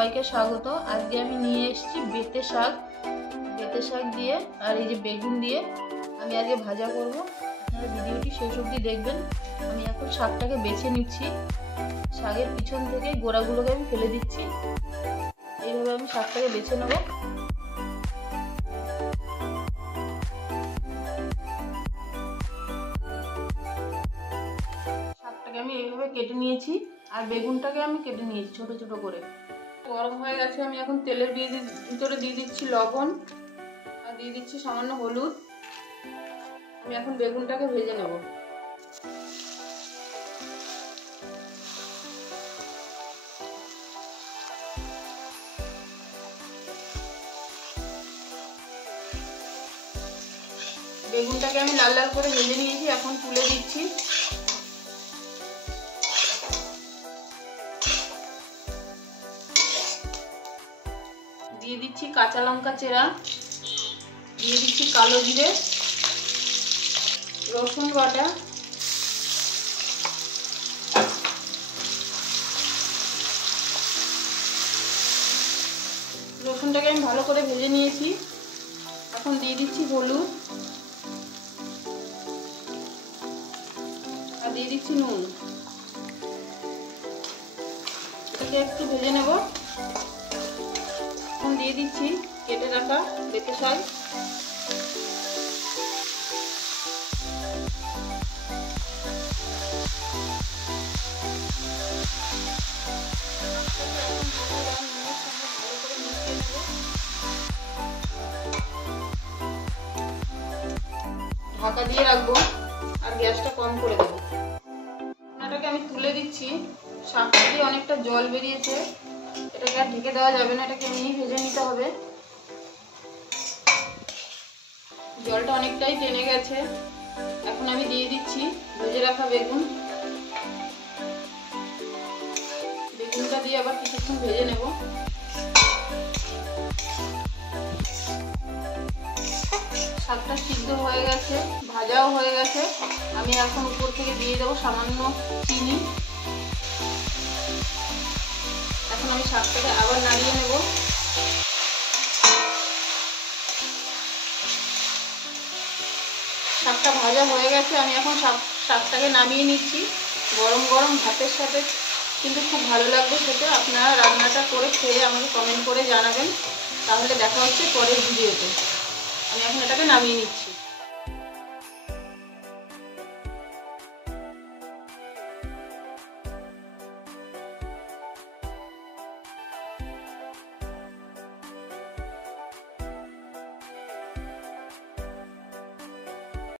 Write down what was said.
সবাইকে স্বাগত। আজকে আমি নিয়ে এসেছি বেতে শাক দিয়ে আর এই যে বেগুন দিয়ে আমি আজকে ভাজা করব। আপনারা ভিডিওটি শেষ অবধি দেখবেন। আমি এখন শাকটাকে বেছে নিচ্ছি, শাকের পিছন থেকে গোড়াগুলোকে আমি ফেলে দিচ্ছি। এইভাবে আমি শাকটাকে বেছে নেব। শাকটাকে আমি এইভাবে কেটে নিয়েছি আর বেগুনটাকে আমি কেটে নিয়েছি ছোট ছোট করে। গরম হয়ে গেছে, আমি এখন তেলের ভিতরে দিয়ে দিচ্ছি লবণ আর দিয়ে দিচ্ছি সামান্য হলুদ। আমি এখন বেগুনটাকে ভেজে নেব। বেগুনটাকে আমি লাল লাল করে ভেজে নিয়েছি, এখন তুলে দিচ্ছি। দিয়ে দিচ্ছি কাঁচা লঙ্কা চেরা, দিয়ে দিচ্ছি কালো জিরে, রসুন বাটা, রসুনটাকে আমি ভালো করে ভেজে নিয়েছি। এখন দিয়ে দিচ্ছি হলুদ আর দিয়ে দিচ্ছি নুন। এটাকে একটু ভেজে নেব। এখন দিয়ে দিচ্ছি কেটে রাখা বেতে শাক। ঢাকা দিয়ে রাখবো আর গ্যাসটা কম করে দেবো। এটাকে আমি তুলে দিচ্ছি। শাকটা দিয়ে অনেকটা জল বেরিয়েছে, এটাকে আর ঢেকে দেওয়া যাবে না, এটাকে এমনিই ভেজে নিতে হবে। জলটা অনেকটাই টেনে গেছে। এখন আমি দিয়ে দিচ্ছি ভেজে রাখা বেগুন। বেগুনটা দিয়ে আবার কিছুক্ষণ ভেজে নেব। শাকটা সিদ্ধ হয়ে গেছে, ভাজাও হয়ে গেছে। আমি এখন উপর থেকে দিয়ে দেবো সামান্য চিনি। এখন আমি শাকটাকে আবার নাড়িয়ে নেব। শাকটা ভাজা হয়ে গেছে, আমি এখন শাকটাকে নামিয়ে নিচ্ছি। গরম গরম ভাতের সাথে কিন্তু খুব ভালো লাগবে খেতে। আপনারা রান্নাটা করে খেয়ে আমাকে কমেন্ট করে জানাবেন। তাহলে দেখা হচ্ছে পরের ভিডিওতে। আমি এখন এটাকে নামিয়ে নিচ্ছি।